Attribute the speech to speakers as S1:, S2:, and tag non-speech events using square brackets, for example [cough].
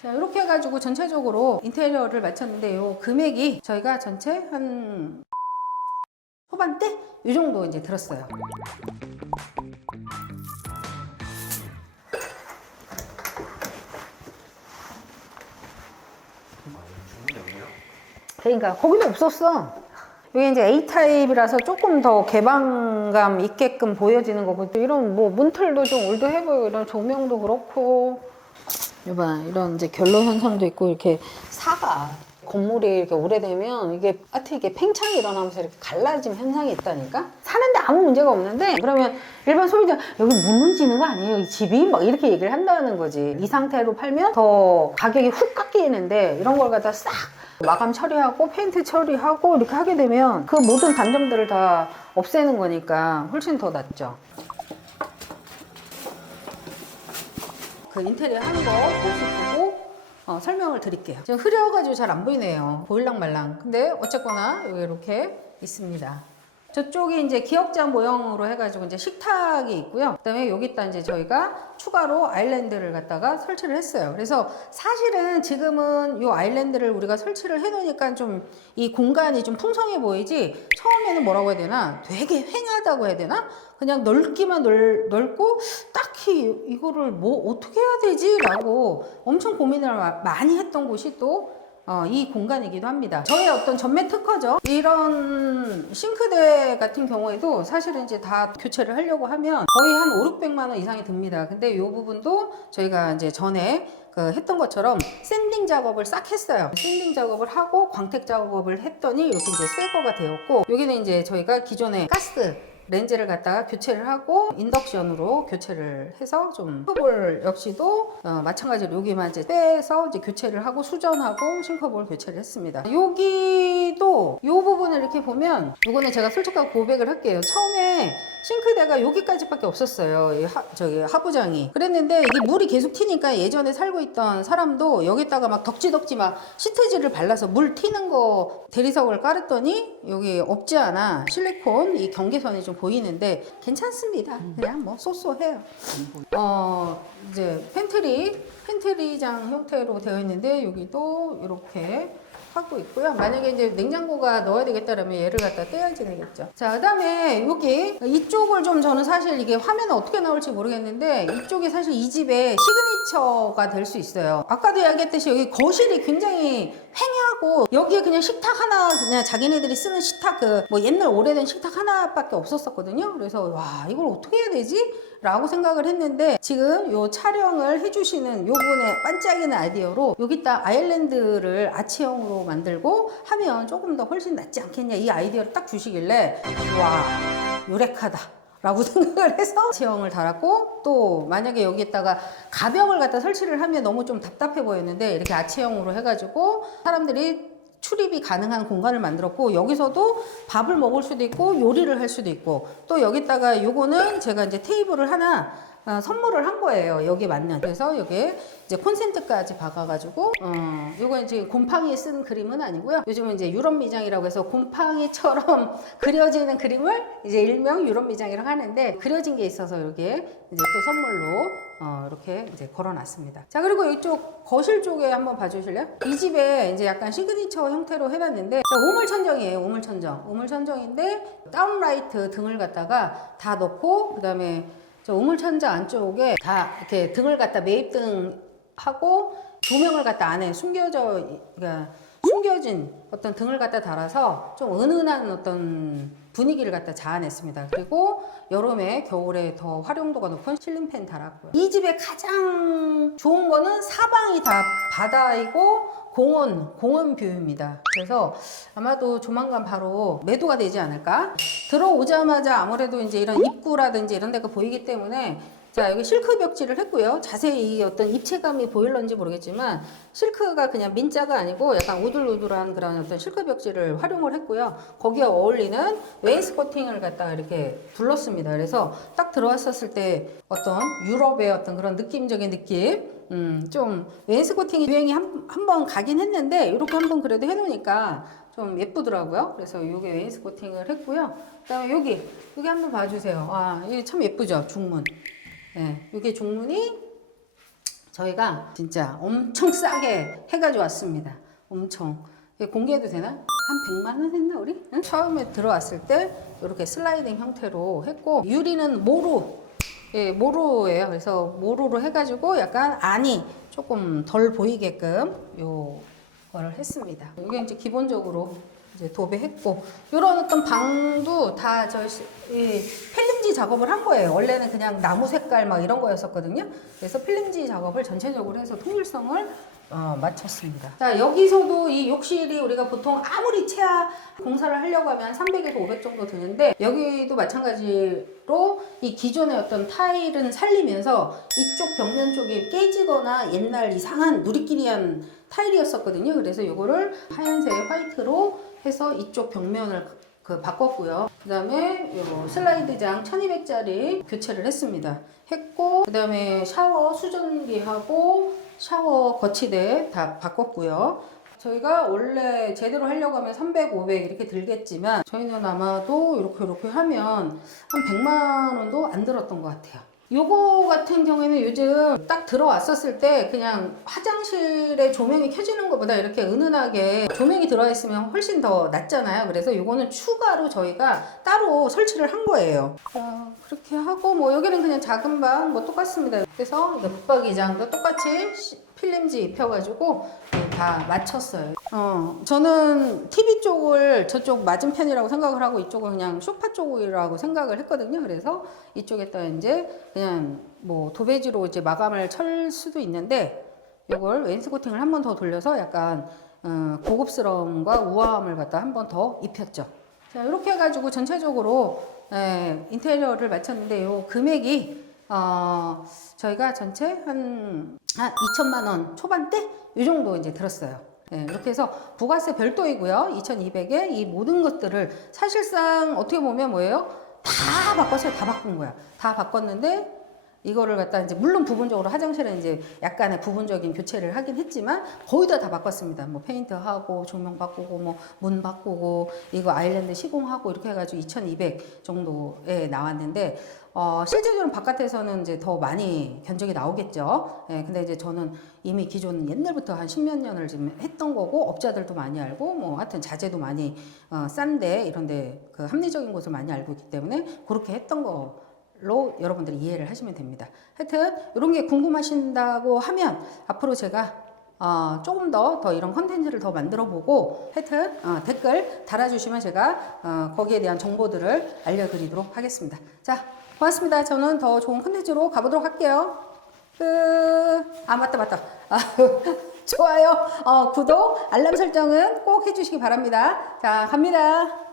S1: 자, 이렇게 해가지고 전체적으로 인테리어를 마쳤는데 요 금액이 저희가 전체 한 후반대 이 정도 이제 들었어요. 그러니까 거기도 없었어. 이게 이제 A 타입이라서 조금 더 개방감 있게끔 보여지는 거고 또 이런 뭐 문틀도 좀 올드해 보이고 이런 조명도 그렇고 이봐 이런 이제 결로 현상도 있고 이렇게 사가 건물이 이렇게 오래되면 이게 하여튼 이게 팽창이 일어나면서 이렇게 갈라짐 현상이 있다니까? 사는데 아무 문제가 없는데? 그러면 일반 소비자 여기 무너지는 거 아니에요? 이 집이? 막 이렇게 얘기를 한다는 거지. 이 상태로 팔면 더 가격이 훅 깎이는데 이런 걸 갖다 싹 마감 처리하고 페인트 처리하고 이렇게 하게 되면 그 모든 단점들을 다 없애는 거니까 훨씬 더 낫죠. 그 인테리어 하는 거 모습 보고 어, 설명을 드릴게요. 지금 흐려가지고 잘 안 보이네요. 보일랑 말랑. 근데 어쨌거나 이렇게 있습니다. 저쪽이 이제 기역자 모형으로 해가지고 이제 식탁이 있고요. 그다음에 여기다 이제 저희가 추가로 아일랜드를 갖다가 설치를 했어요. 그래서 사실은 지금은 이 아일랜드를 우리가 설치를 해놓으니까 좀 이 공간이 좀 풍성해 보이지 처음에는 뭐라고 해야 되나 되게 횡하다고 해야 되나 그냥 넓기만 넓, 넓고 딱히 이거를 뭐 어떻게 해야 되지라고 엄청 고민을 마- 많이 했던 곳이 또 어, 이 공간이기도 합니다. 저의 어떤 전매 특허죠. 이런 싱크대 같은 경우에도 사실은 이제 다 교체를 하려고 하면 거의 한 5, 600만 원 이상이 듭니다. 근데 이 부분도 저희가 이제 전에 그 했던 것처럼 샌딩 작업을 싹 했어요. 샌딩 작업을 하고 광택 작업을 했더니 이렇게 이제 새 거가 되었고 여기는 이제 저희가 기존에 가스 렌즈를 갖다가 교체를 하고 인덕션으로 교체를 해서 좀 싱크볼 역시도 어, 마찬가지로 여기만 이제 빼서 이제 교체를 하고 수전하고 싱크볼 교체를 했습니다. 여기 도이 부분을 이렇게 보면 이거는 제가 솔직하게 고백을 할게요. 처음에 싱크대가 여기까지밖에 없었어요. 이 하, 저기 하부장이. 그랬는데 이게 물이 계속 튀니까 예전에 살고 있던 사람도 여기다가 막 덕지덕지 막 시트지를 발라서 물 튀는 거 대리석을 깔았더니 여기 없지 않아 실리콘 이 경계선이 좀 보이는데 괜찮습니다. 그냥 뭐 쏘쏘해요. 어 이제 팬트리 팬트리장 형태로 되어 있는데 여기도 이렇게 하고 있고요. 만약에 이제 냉장고가 넣어야 되겠다라면 얘를 갖다 떼야지 되겠죠. 자, 그 다음에 여기 이쪽을 좀 저는 사실 이게 화면에 어떻게 나올지 모르겠는데 이쪽이 사실 이 집의 시그니처가 될 수 있어요. 아까도 이야기했듯이 여기 거실이 굉장히 횡하고 여기에 그냥 식탁 하나 그냥 자기네들이 쓰는 식탁 그 뭐 옛날 오래된 식탁 하나밖에 없었었거든요. 그래서 와 이걸 어떻게 해야 되지? 라고 생각을 했는데 지금 요 촬영을 해주시는 요 분의 반짝이는 아이디어로 여기다 아일랜드를 아치형으로 만들고 하면 조금 더 훨씬 낫지 않겠냐 이 아이디어를 딱 주시길래 와 유레카다 라고 [laughs] 생각을 해서 체형을 달았고 또 만약에 여기에다가 가벽을 갖다 설치를 하면 너무 좀 답답해 보였는데 이렇게 아치형으로 해가지고 사람들이 출입이 가능한 공간을 만들었고 여기서도 밥을 먹을 수도 있고 요리를 할 수도 있고 또 여기다가 요거는 제가 이제 테이블을 하나 어, 선물을 한 거예요. 여기 맞는. 그래서 여기에 이제 콘센트까지 박아가지고, 어, 요거 이제 곰팡이 쓴 그림은 아니고요. 요즘은 이제 유럽 미장이라고 해서 곰팡이처럼 [laughs] 그려지는 그림을 이제 일명 유럽 미장이라고 하는데 그려진 게 있어서 여기에 이제 또 선물로 어, 이렇게 이제 걸어놨습니다. 자, 그리고 이쪽 거실 쪽에 한번 봐주실래요? 이 집에 이제 약간 시그니처 형태로 해놨는데, 자, 우물천정이에요. 우물천정. 우물천정인데, 다운라이트 등을 갖다가 다 넣고, 그 다음에 저 우물천장 안쪽에 다 이렇게 등을 갖다 매입등 하고 조명을 갖다 안에 숨겨져 그러니까 숨겨진 어떤 등을 갖다 달아서 좀 은은한 어떤 분위기를 갖다 자아냈습니다. 그리고 여름에 겨울에 더 활용도가 높은 실링팬 달았고요. 이 집의 가장 좋은 거는 사방이 다 바다이고 공원, 공원 뷰입니다. 그래서 아마도 조만간 바로 매도가 되지 않을까? 들어오자마자 아무래도 이제 이런 입구라든지 이런 데가 보이기 때문에 자, 여기 실크 벽지를 했고요. 자세히 이 어떤 입체감이 보일런지 모르겠지만 실크가 그냥 민자가 아니고 약간 우들우들한 그런 어떤 실크 벽지를 활용을 했고요. 거기에 어울리는 웨이스코팅을 갖다가 이렇게 둘렀습니다. 그래서 딱 들어왔었을 때 어떤 유럽의 어떤 그런 느낌적인 느낌 음, 좀 웨인스코팅이 유행이 한, 한번 가긴 했는데 이렇게 한 번 그래도 해놓으니까 좀 예쁘더라고요. 그래서 요게 웨인스코팅을 했고요. 그다음에 여기 여기 한번 봐주세요. 아, 이게 참 예쁘죠, 중문. 예, 요게 중문이 저희가 진짜 엄청 싸게 해가지고 왔습니다. 엄청. 이게 공개해도 되나? 한 100만 원 했나 우리? 응? 처음에 들어왔을 때 이렇게 슬라이딩 형태로 했고 유리는 모루 예, 모루예요. 그래서 모루로 해가지고 약간 안이 조금 덜 보이게끔 요 거를 했습니다. 이게 이제 기본적으로 이제 도배했고 이런 어떤 방도 다 저 필름지 작업을 한 거예요. 원래는 그냥 나무 색깔 막 이런 거였었거든요. 그래서 필름지 작업을 전체적으로 해서 통일성을 어, 맞췄습니다. 자 여기서도 이 욕실이 우리가 보통 아무리 채야 공사를 하려고 하면 300에서 500 정도 드는데 여기도 마찬가지로 이 기존의 어떤 타일은 살리면서 이쪽 벽면 쪽이 깨지거나 옛날 이상한 누리끼리한 타일이었었거든요. 그래서 이거를 하얀색 화이트로 해서 이쪽 벽면을 그 바꿨고요. 그 다음에 요 슬라이드장 1200짜리 교체를 했습니다. 했고 그 다음에 샤워 수전기하고 샤워 거치대 다 바꿨고요. 저희가 원래 제대로 하려고 하면 300, 500 이렇게 들겠지만 저희는 아마도 이렇게 이렇게 하면 한 100만 원도 안 들었던 것 같아요. 요거 같은 경우에는 요즘 딱 들어왔었을 때 그냥 화장실에 조명이 켜지는 것보다 이렇게 은은하게 조명이 들어와 있으면 훨씬 더 낫잖아요. 그래서 요거는 추가로 저희가 따로 설치를 한 거예요. 어, 그렇게 하고 뭐 여기는 그냥 작은 방 뭐 똑같습니다. 그래서 붙박이장도 똑같이 시- 필름지 입혀가지고 네, 다 맞췄어요. 어, 저는 TV 쪽을 저쪽 맞은편이라고 생각을 하고 이쪽은 그냥 소파 쪽이라고 생각을 했거든요. 그래서 이쪽에다 이제 그냥 뭐 도배지로 이제 마감을 칠 수도 있는데 이걸 웬스 코팅을 한 번 더 돌려서 약간 어, 고급스러움과 우아함을 갖다 한 번 더 입혔죠. 자, 이렇게 해가지고 전체적으로 예, 인테리어를 마쳤는데 요 금액이 어, 저희가 전체 한, 한 2천만 원 초반대? 이 정도 이제 들었어요. 예, 이렇게 해서 부가세 별도이고요. 2,200에 이 모든 것들을 사실상 어떻게 보면 뭐예요? 다 바꿨어요. 다 바꾼 거야. 다 바꿨는데 이거를 갖다 이제 물론 부분적으로 화장실은 이제 약간의 부분적인 교체를 하긴 했지만 거의 다 다 바꿨습니다. 뭐 페인트 하고 조명 바꾸고 뭐 문 바꾸고 이거 아일랜드 시공하고 이렇게 해가지고 2,200 정도에 나왔는데 어, 실제적으로 바깥에서는 이제 더 많이 견적이 나오겠죠. 예, 근데 이제 저는 이미 기존 옛날부터 한 십몇 년을 지금 했던 거고 업자들도 많이 알고 뭐 하여튼 자재도 많이 어, 싼데 이런데 그 합리적인 곳을 많이 알고 있기 때문에 그렇게 했던 거. 로 여러분들이 이해를 하시면 됩니다. 하여튼 이런 게 궁금하신다고 하면 앞으로 제가 어, 조금 더, 더 이런 컨텐츠를 더 만들어 보고 하여튼 어, 댓글 달아주시면 제가 어, 거기에 대한 정보들을 알려드리도록 하겠습니다. 자, 고맙습니다. 저는 더 좋은 컨텐츠로 가보도록 할게요. 끝. 아, 맞다, 맞다. 아, [laughs] 좋아요, 어, 구독, 알람 설정은 꼭 해주시기 바랍니다. 자, 갑니다.